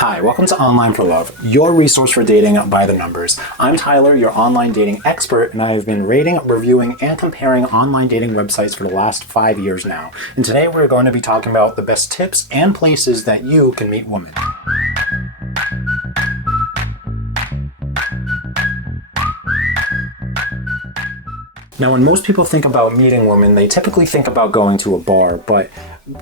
Hi, welcome to Online for Love, your resource for dating by the numbers. I'm Tyler, your online dating expert, and I have been rating, reviewing, and comparing online dating websites for the last 5 years now. And today we're going to be talking about the best tips and places that you can meet women. Now, when most people think about meeting women, they typically think about going to a bar, but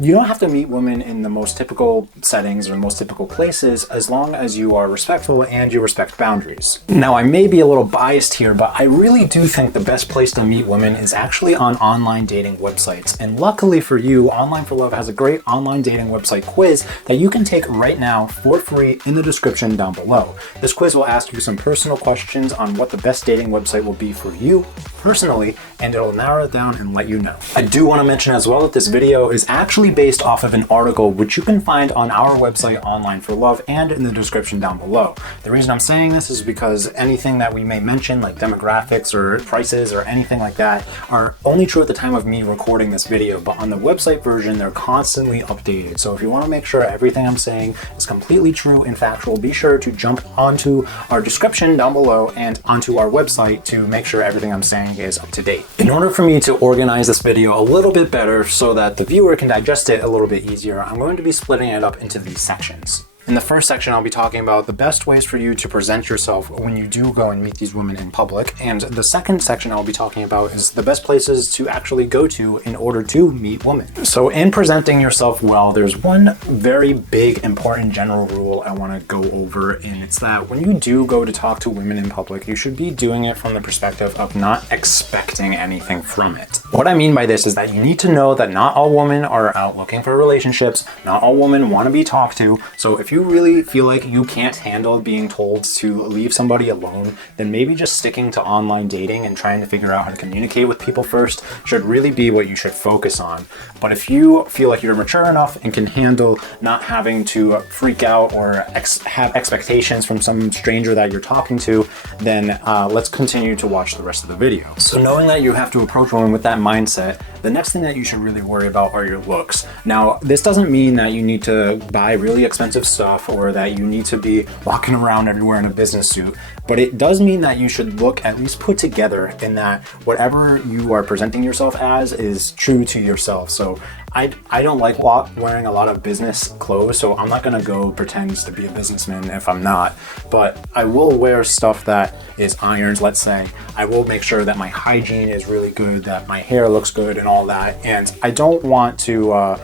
you don't have to meet women in the most typical settings or most typical places as long as you are respectful and you respect boundaries. Now, I may be a little biased here, but I really do think the best place to meet women is actually on online dating websites. And luckily for you, Online for Love has a great online dating website quiz that you can take right now for free in the description down below. This quiz will ask you some personal questions on what the best dating website will be for you personally, and it'll narrow it down and let you know. I do want to mention as well that this video is actually based off of an article which you can find on our website Online for Love and in the description down below. The reason I'm saying this is because anything that we may mention, like demographics or prices or anything like that, are only true at the time of me recording this video, but on the website version they're constantly updated. So if you want to make sure everything I'm saying is completely true and factual, be sure to jump onto our description down below and onto our website to make sure everything I'm saying is up to date. In order for me to organize this video a little bit better so that the viewer can digest it a little bit easier, I'm going to be splitting it up into these sections. In the first section, I'll be talking about the best ways for you to present yourself when you do go and meet these women in public. And the second section I'll be talking about is the best places to actually go to in order to meet women. So in presenting yourself well, there's one very big, important general rule I want to go over, and it's that when you do go to talk to women in public, you should be doing it from the perspective of not expecting anything from it. What I mean by this is that you need to know that not all women are out looking for relationships, not all women want to be talked to. So if you really feel like you can't handle being told to leave somebody alone, then maybe just sticking to online dating and trying to figure out how to communicate with people first should really be what you should focus on. But if you feel like you're mature enough and can handle not having to freak out or have expectations from some stranger that you're talking to, then let's continue to watch the rest of the video. So knowing that you have to approach women with that mindset, the next thing that you should really worry about are your looks. Now, this doesn't mean that you need to buy really expensive stuff or that you need to be walking around everywhere in a business suit, but it does mean that you should look at least put together, in that whatever you are presenting yourself as is true to yourself. So I don't like wearing a lot of business clothes, so I'm not gonna go pretend to be a businessman if I'm not, but I will wear stuff that is ironed, let's say. I will make sure that my hygiene is really good, that my hair looks good and all that, and I don't want to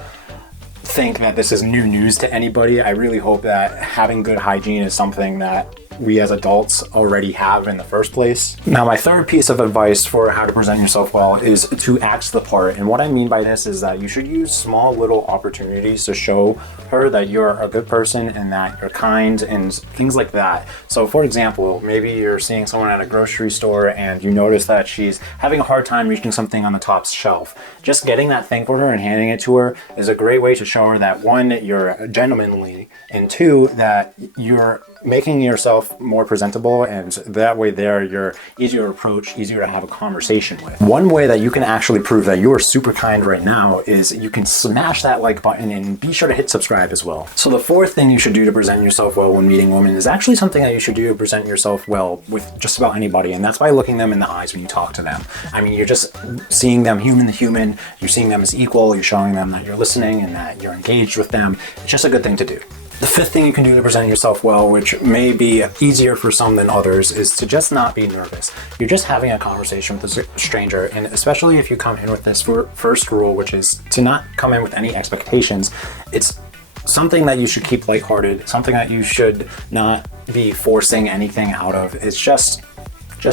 think that this is new news to anybody. I really hope that having good hygiene is something that we as adults already have in the first place. Now, my third piece of advice for how to present yourself well is to act the part. And what I mean by this is that you should use small little opportunities to show her that you're a good person and that you're kind and things like that. So for example, maybe you're seeing someone at a grocery store and you notice that she's having a hard time reaching something on the top shelf. Just getting that thing for her and handing it to her is a great way to show her that, one, you're gentlemanly, and two, that you're making yourself more presentable, and that way you're easier to approach, easier to have a conversation with. One way that you can actually prove that you are super kind right now is you can smash that like button and be sure to hit subscribe as well. So the fourth thing you should do to present yourself well when meeting women is actually something that you should do to present yourself well with just about anybody, and that's by looking them in the eyes when you talk to them. I mean, you're just seeing them human to human, you're seeing them as equal, you're showing them that you're listening and that you're engaged with them. It's just a good thing to do. The fifth thing you can do to present yourself well, which may be easier for some than others, is to just not be nervous. You're just having a conversation with a stranger, and especially if you come in with this first rule, which is to not come in with any expectations, it's something that you should keep lighthearted, something that you should not be forcing anything out of. It's just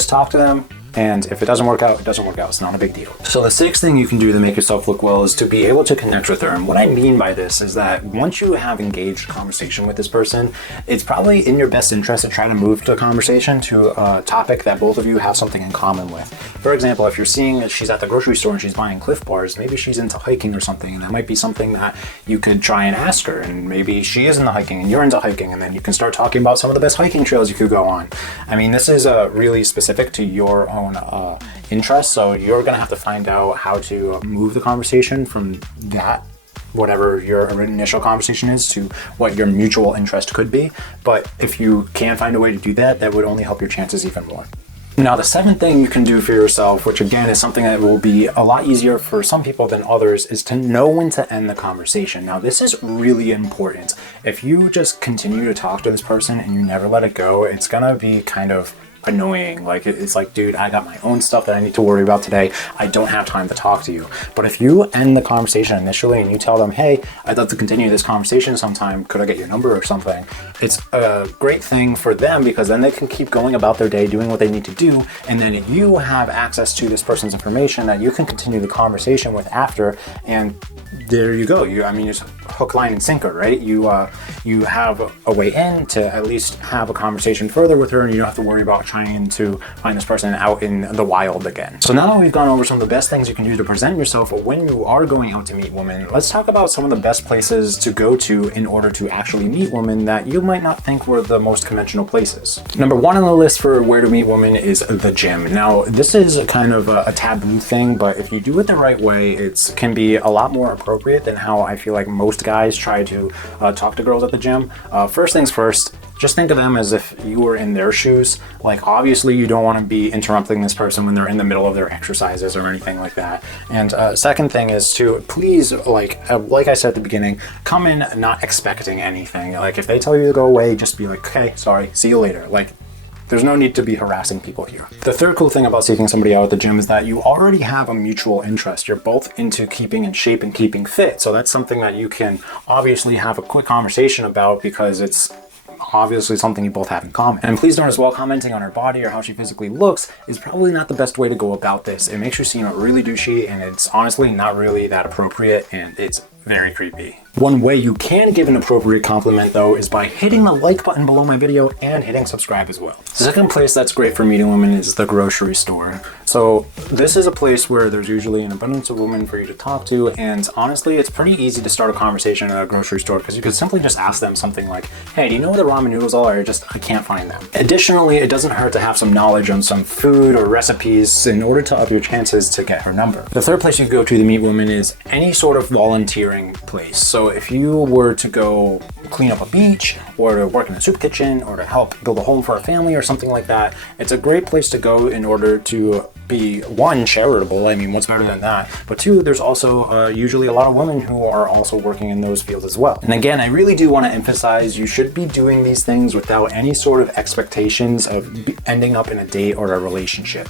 talk to them. And if it doesn't work out, it doesn't work out. It's not a big deal. So the sixth thing you can do to make yourself look well is to be able to connect with her. And what I mean by this is that once you have engaged conversation with this person, it's probably in your best interest to try to move the conversation to a topic that both of you have something in common with. For example, if you're seeing that she's at the grocery store and she's buying Cliff Bars, maybe she's into hiking or something, and that might be something that you could try and ask her. And maybe she is into hiking and you're into hiking, and then you can start talking about some of the best hiking trails you could go on. I mean, this is really specific to your own interests, so you're gonna have to find out how to move the conversation from that whatever your initial conversation is to what your mutual interest could be. But if you can find a way to do that, that would only help your chances even more. Now, the seventh thing you can do for yourself, which again is something that will be a lot easier for some people than others, is to know when to end the conversation. Now, this is really important. If you just continue to talk to this person and you never let it go, it's gonna be kind of annoying. Like, it's like, dude, I got my own stuff that I need to worry about today. I don't have time to talk to you. But if you end the conversation initially and you tell them, hey, I'd love to continue this conversation sometime, could I get your number or something? It's a great thing for them, because then they can keep going about their day doing what they need to do, and then you have access to this person's information that you can continue the conversation with after, and there you go. It's hook, line, and sinker, right? You have a way in to at least have a conversation further with her, and you don't have to worry about trying to find this person out in the wild again. So now that we've gone over some of the best things you can do to present yourself when you are going out to meet women, let's talk about some of the best places to go to in order to actually meet women that you might not think were the most conventional places. Number one on the list for where to meet women is the gym. Now, this is kind of a taboo thing, but if you do it the right way, it can be a lot more appropriate than how I feel like most guys try to talk to girls at the gym. First things first, just think of them as if you were in their shoes. Like, obviously you don't want to be interrupting this person when they're in the middle of their exercises or anything like that. And second thing is to please, like I said at the beginning, come in not expecting anything. Like, if they tell you to go away, just be like, okay, sorry, see you later. Like, there's no need to be harassing people here. The third cool thing about seeking somebody out at the gym is that you already have a mutual interest. You're both into keeping in shape and keeping fit. So that's something that you can obviously have a quick conversation about, because it's obviously something you both have in common. And please note as well, commenting on her body or how she physically looks is probably not the best way to go about this. It makes you seem really douchey, and it's honestly not really that appropriate, and it's very creepy. One way you can give an appropriate compliment, though, is by hitting the like button below my video and hitting subscribe as well. The second place that's great for meeting women is the grocery store. So this is a place where there's usually an abundance of women for you to talk to, and honestly, it's pretty easy to start a conversation at a grocery store, because you could simply just ask them something like, hey, do you know where the ramen noodles are? I can't find them. Additionally, it doesn't hurt to have some knowledge on some food or recipes in order to up your chances to get her number. The third place you could go to meet women is any sort of volunteering place. So if you were to go clean up a beach, or to work in a soup kitchen, or to help build a home for a family or something like that, it's a great place to go in order to be, one, charitable. I mean, what's better than that? But two, there's also usually a lot of women who are also working in those fields as well. And again, I really do want to emphasize you should be doing these things without any sort of expectations of ending up in a date or a relationship.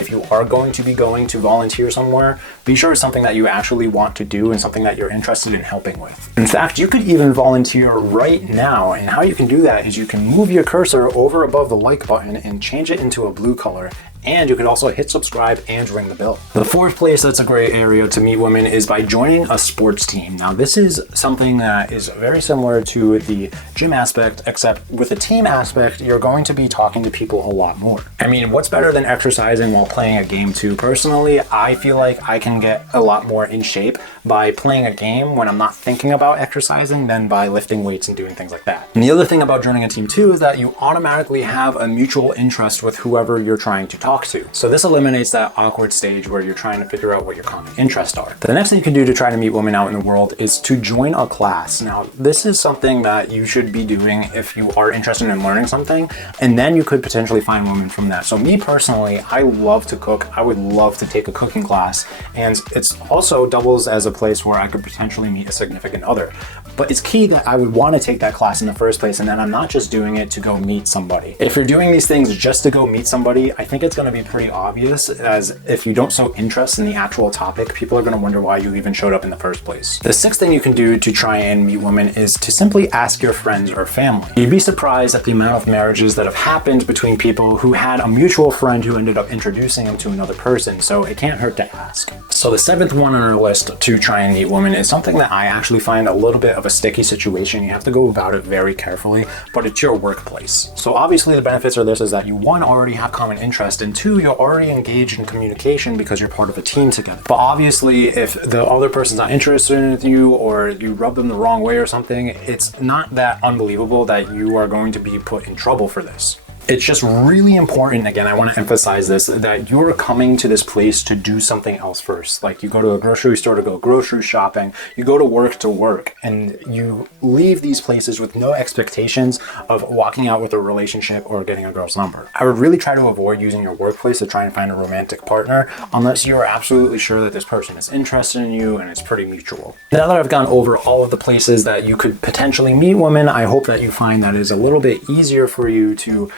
If you are going to be going to volunteer somewhere, be sure it's something that you actually want to do and something that you're interested in helping with. In fact, you could even volunteer right now, and how you can do that is you can move your cursor over above the like button and change it into a blue color. And you could also hit subscribe and ring the bell. The fourth place that's a great area to meet women is by joining a sports team. Now, this is something that is very similar to the gym aspect, except with the team aspect, you're going to be talking to people a lot more. I mean, what's better than exercising while playing a game too? Personally, I feel like I can get a lot more in shape by playing a game when I'm not thinking about exercising than by lifting weights and doing things like that. And the other thing about joining a team too is that you automatically have a mutual interest with whoever you're trying to talk to. So this eliminates that awkward stage where you're trying to figure out what your common interests are. The next thing you can do to try to meet women out in the world is to join a class. Now, this is something that you should be doing if you are interested in learning something, and then you could potentially find women from that. So me personally, I love to cook. I would love to take a cooking class, and it's also doubles as a place where I could potentially meet a significant other. But it's key that I would want to take that class in the first place, and then I'm not just doing it to go meet somebody. If you're doing these things just to go meet somebody, I think it's going to be pretty obvious, as if you don't show interest in the actual topic, people are going to wonder why you even showed up in the first place. The sixth thing you can do to try and meet women is to simply ask your friends or family. You'd be surprised at the amount of marriages that have happened between people who had a mutual friend who ended up introducing them to another person, so it can't hurt to ask. So the seventh one on our list to try and meet women is something that I actually find a little bit of a sticky situation. You have to go about it very carefully, but it's your workplace. So obviously the benefits of this is that you, one, already have common interest, and two, you're already engaged in communication because you're part of a team together. But obviously if the other person's not interested in you, or you rub them the wrong way or something, it's not that unbelievable that you are going to be put in trouble for this. It's just really important, again, I want to emphasize this, that you're coming to this place to do something else first. Like you go to a grocery store to go grocery shopping, you go to work, and you leave these places with no expectations of walking out with a relationship or getting a girl's number. I would really try to avoid using your workplace to try and find a romantic partner unless you're absolutely sure that this person is interested in you and it's pretty mutual. Now that I've gone over all of the places that you could potentially meet women, I hope that you find that it's a little bit easier for you to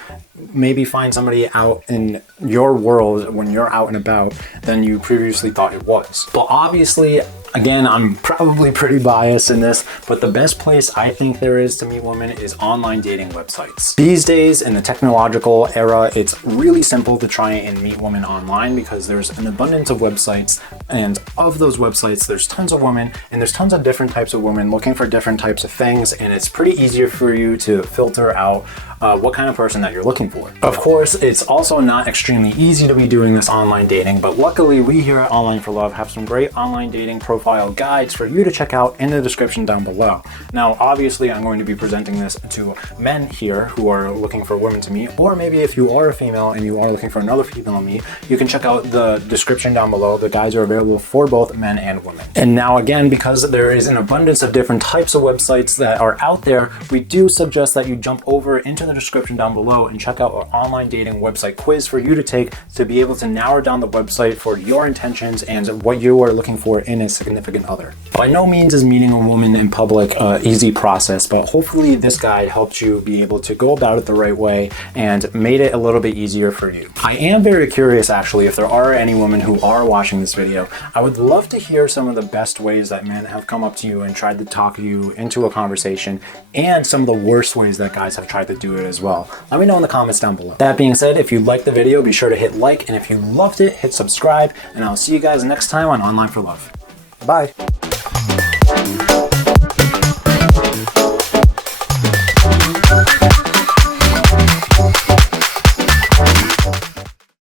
maybe find somebody out in your world when you're out and about than you previously thought it was. But obviously, again, I'm probably pretty biased in this, but the best place I think there is to meet women is online dating websites. These days, in the technological era, it's really simple to try and meet women online because there's an abundance of websites, and of those websites, there's tons of women, and there's tons of different types of women looking for different types of things, and it's pretty easier for you to filter out what kind of person that you're looking for. Of course, it's also not extremely easy to be doing this online dating, but luckily we here at Online for Love have some great online dating profile guides for you to check out in the description down below. Now, obviously, I'm going to be presenting this to men here who are looking for women to meet, or maybe if you are a female and you are looking for another female to meet, you can check out the description down below. The guides are available for both men and women. And now again, because there is an abundance of different types of websites that are out there, we do suggest that you jump over into the description down below and check out our online dating website quiz for you to take to be able to narrow down the website for your intentions and what you are looking for in a significant other. By no means is meeting a woman in public an easy process, but hopefully this guide helped you be able to go about it the right way and made it a little bit easier for you. I am very curious actually if there are any women who are watching this video. I would love to hear some of the best ways that men have come up to you and tried to talk you into a conversation, and some of the worst ways that guys have tried to do it as well. Let me know in the comments down below. That being said, if you liked the video, be sure to hit like, and if you loved it, hit subscribe, and I'll see you guys next time on Online for Love. Bye.